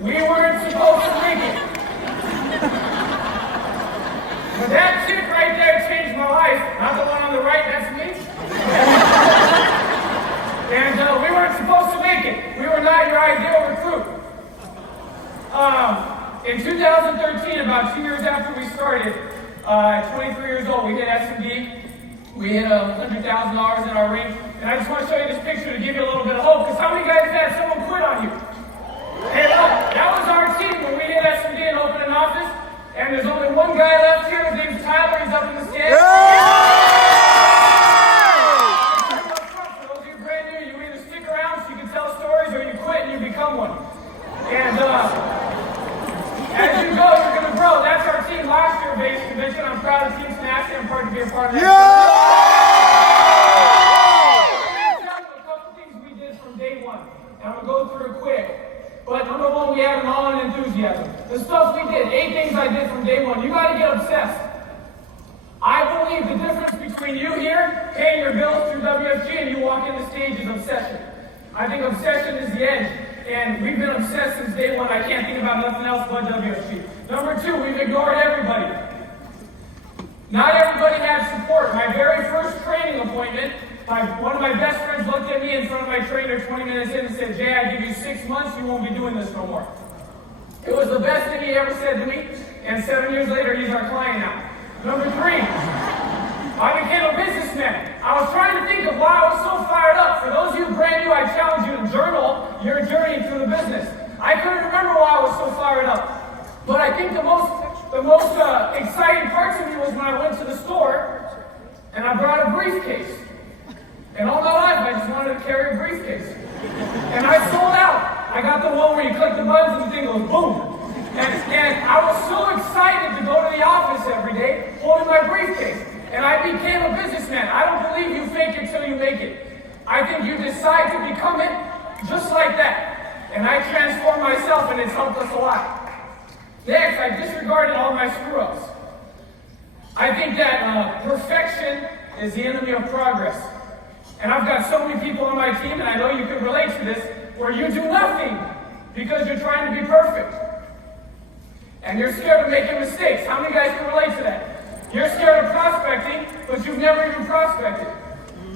We weren't supposed to make it. But that chick right there changed my life. Not the one on the right, that's me. And we weren't supposed to make it. We were not your ideal recruit. In 2013, about 2 years after we started, at 23 years old, we hit S&D. We hit $100,000 in our ring. And I just want to show you this picture to give you a little bit of hope. Because how many guys had someone quit on you? Hey, look, that was our team when we hit S&D and opened an office. And there's only one guy left here. His name's Tyler. He's up in the stands. For those of you brand new, you either stick around so you can tell stories, or you quit and you become one. And as you go, you're going to grow. That's our team last year, WFG Convention. I'm proud of Team Tenacity. I'm proud to be a part of that. A couple things we did from day one. And I'm going to go through it quick. But number one, we have an all-in enthusiasm. The stuff we did, 8 things I did from day one. You got to get obsessed. I believe the difference between you here, paying your bills through WFG, and you walk in the stage is obsession. I think obsession is the edge. And we've been obsessed since day one. I can't think about nothing else but WFG. Number 2, we've ignored everybody. Not everybody had support. My very first training appointment, one of my best friends looked at me in front of my trainer 20 minutes in and said, Jay, I give you 6 months, you won't be doing this no more. It was the best thing he ever said to me, and 7 years later, he's our client now. Number 3, I became a businessman. I was trying to think of why I was so fired up. For those of you brand new, I challenge you to journal your journey through the business. I couldn't remember why I was so fired up. But I think the most exciting part to me was when I went to the store and I brought a briefcase. And all my life, I just wanted to carry a briefcase. And I sold out. I got the one where you click the buttons and the thing goes boom. And I was so excited to go to the office every day holding my briefcase. And I became a businessman. I don't believe you fake it till you make it. I think you decide to become it just like that. And I transformed myself, and it's helped us a lot. Next, I disregarded all my screw-ups. I think that perfection is the enemy of progress. And I've got so many people on my team, and I know you can relate to this, where you do nothing because you're trying to be perfect. And you're scared of making mistakes. How many guys can relate to that? You're scared of prospecting, but you've never even prospected.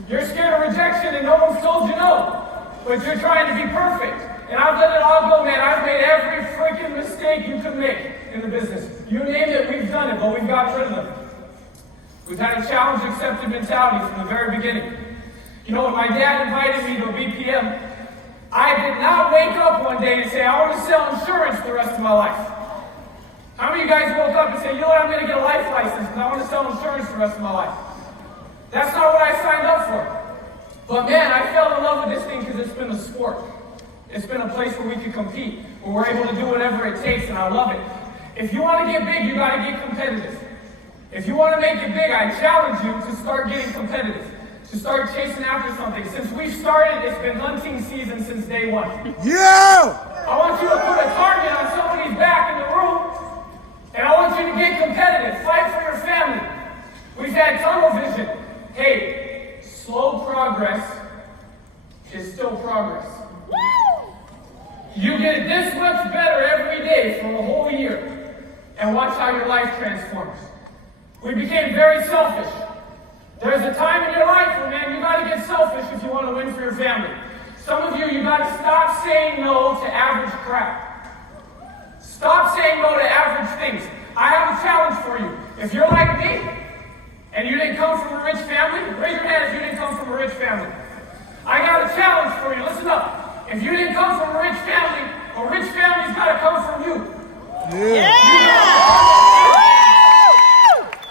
You're scared of rejection, and no one's told you no. But you're trying to be perfect. And I've let it all go, man. I've made every freaking mistake you could make in the business. You name it, we've done it, but we've got rid of them. We've had a challenge-accepted mentality from the very beginning. You know, when my dad invited me to a BPM, I did not wake up one day and say, I want to sell insurance the rest of my life. How many of you guys woke up and said, you know what, I'm going to get a life license because I want to sell insurance the rest of my life? That's not what I signed up for. But man, I fell in love with this thing because it's been a sport. It's been a place where we can compete, where we're able to do whatever it takes, and I love it. If you want to get big, you got to get competitive. If you want to make it big, I challenge you to start getting competitive, to start chasing after something. Since we've started, it's been hunting season since day one. Yeah! I want you to put a target on somebody's back in the room, and I want you to get competitive. Fight for your family. We've had tunnel vision. Hey, slow progress is still progress. You get this much better every day for a whole year, and watch how your life transforms. We became very selfish. There's a time in your life where, man, you got to get selfish if you want to win for your family. Some of you got to stop saying no to average crap. Stop saying no to average things. I have a challenge for you. If you're like me, and you didn't come from a rich family, raise your hand if you didn't come from a rich family. I got a challenge for you. Listen up. If you didn't come from a rich family's got to come from you. Yeah.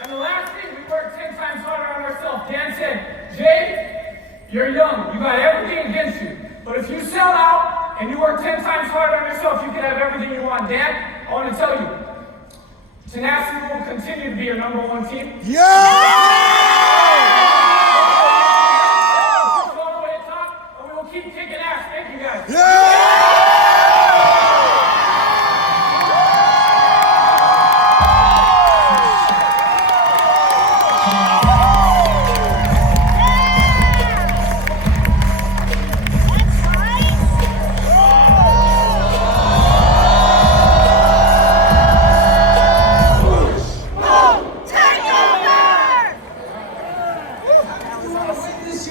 And the last thing, we work 10 times harder on ourselves. Dan said, Jay, you're young. You got everything against you. But if you sell out and you work 10 times harder on yourself, you can have everything you want. Dan, I want to tell you, Tenacity will continue to be your #1 team. Yeah!